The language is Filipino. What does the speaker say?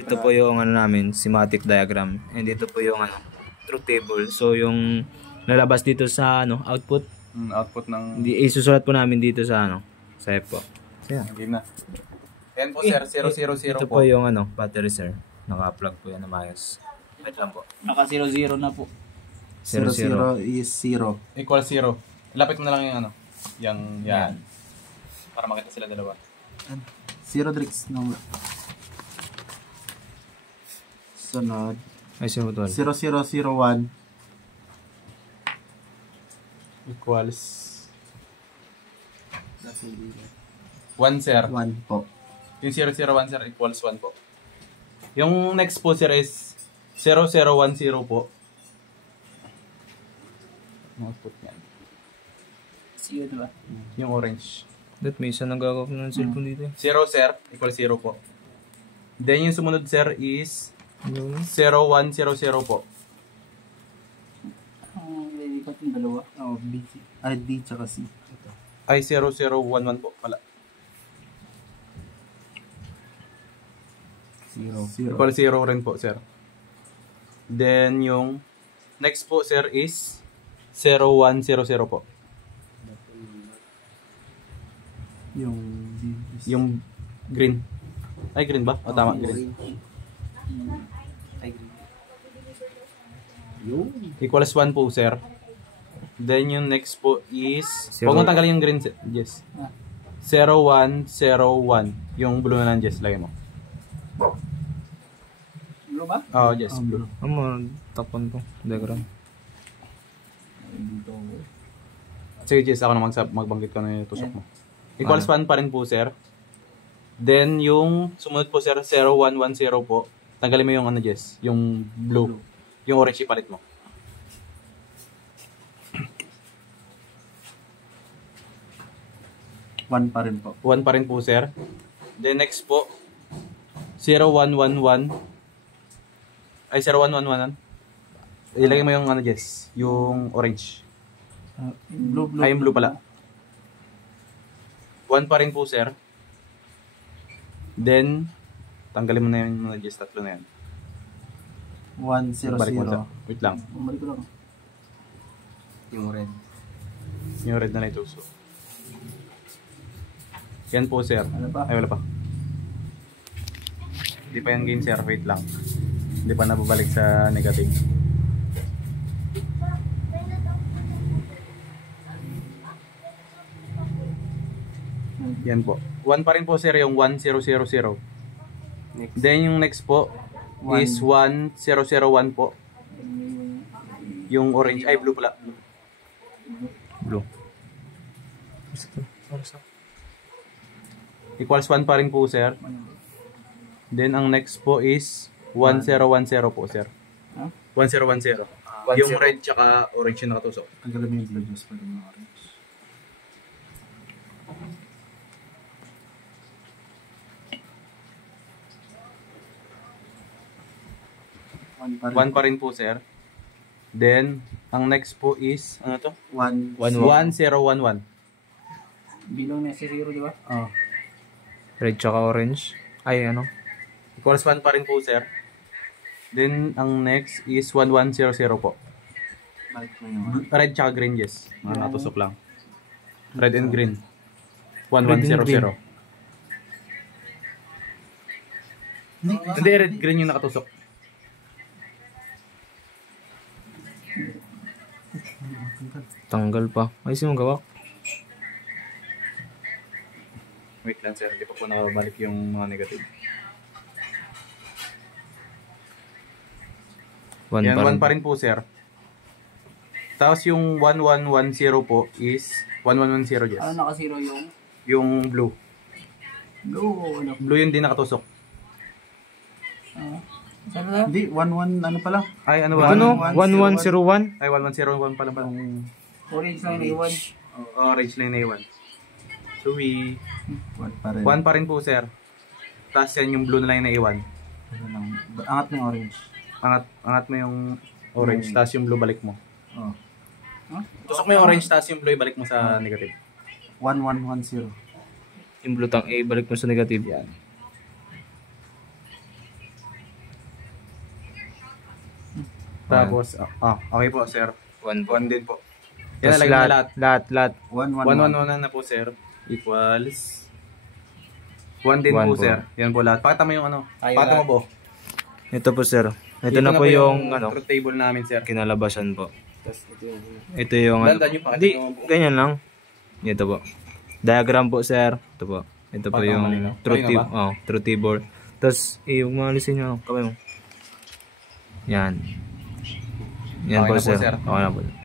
Ito po yung ano namin, schematic diagram. And ito po yung ano, truth table. So yung lalabas dito sa ano, output. Output ng... Isusulat po namin dito sa ano, sa F po. So yan. Game na. Yan po sir, 000 Ito po yung ano, battery sir. Naka-plug po yan na maayos. Wait lang po. Naka 0 na po. 0 is 0. Equal 0. Lapit mo na lang yung ano. Yung yan. Para makita sila dalawa. 0 Drix number. Sunod. Ay, simutol. 0001 Equals 1 sir. 1 po. Yung 001 sir equals 1 po. Yung next po sir is 0010 po. Output yan. Siyo, diba? Yung orange. That may isa nagagawak ng cellphone dito. 0 sir equals 0 po. Then yung sumunod sir is 0100 po. Hindi ko itong dalawa. Oh, B. Ay, D tsaka C. Ito. Ay 0011 po pala. 0. Equal 0 rin po sir. Then yung next po sir is 0100 po. Yung D is... Yung green. Ay green ba? O tama, green. Equals 1 po sir. Then yung next po is huwag mo tanggalin yung green, Jess. 0101. Yung blue na lang, Jess, lagay mo. Blue ba? Oh, yes, blue. Tapon to. Diagram. Sige, Jess, ako na magbanggit ko na yung tusok mo. Equals 1 pa rin po sir. Then yung sumunod po sir 0110 po. Tanggalin mo yung ano, Jess, yung blue. Yung orange ipalit mo. One pa rin po. 1 pa rin po sir. Then next po 0111. Ay 0111. Ilagay mo yung ano, Jess, yung orange. Blue. Ay yung blue pala. 1 pa rin po sir. Then tanggalin mo na yung Jess, tatlo na yan. 100. Balik mo sa. Wait lang. Bumalik ko lang. Yung red. Yung red na ituso. Yan po sir. Wala pa? Ay wala pa. Hindi pa yung game sir. Wait lang. Hindi pa nababalik sa negative. Yan po. 1 pa rin po sir yung 1000. Then yung next po is 1001 po. Yung orange. Ay blue pala. Blue. Equals 1 pa rin po sir. Then ang next po is 1010 po sir. 1010. Yung red tsaka orange yung nakatusok. Tanggalin mo yung blue juice pa rin yung orange. One pa rin po sir. Then ang next po is ano to? 1. 1011. Bilong na si 0, di ba? Oh. Red tsaka orange. Ay, ano? Equals 1 pa rin po sir. Then ang next is 1100 po. Balik mo yung Red tsaka green, yes. Nakatusok lang. Red and green. Red and 1100. Hindi, red green yung nakatusok. Tanggal pa. Ay, sino gawa? Wait lang sir, hindi pa po nakabalik yung mga negative. Yan, 1 pa rin po sir. Tapos yung 1110 po is 1110, yes. Ano naka 0 yung? Yung blue. Blue, ano? Blue yung di nakatusok. Saan na? Hindi, 1 ano pala? Ay, ano ba? Ano? 1101? Ay, 1101 pala ba? Orange lang yung iwan. Orange line na iwan. So, 1 pa rin. 1 pa rin po, sir. Tapos yan yung blue na line na iwan. Angat mo yung orange. Angat mo yung orange, tapos yung blue balik mo. Oh. Huh? Tusok mo yung orange, tapos yung blue balik mo sa negative. 1110. Yung blue tang A, balik mo sa negative. Yan. Tapos, okay po, sir. 1 po. 1 din po. Yan, Tapos nalagay na lahat. lahat. 1, 1, 1, 1, 1 na po, sir. Equals 1 din 1 po, po. sir. Yan po lahat. Pakita mo yung ano. Pakita mo po. Ito po, sir. Ito na po yung truth table namin, sir. kinalabasan po. Tapos ito yung Ito yung Landan yung pakita Hindi, mo po. ganyan lang. Ito po. Diagram po, sir. Ito po. Ito po Pakita mo yung malinaw. truth Malinaw table. Truth table. Tapos, yung mga lisin nyo, kamay mo. Yan. Yan Okay po, na po, sir. sir. Okay na po.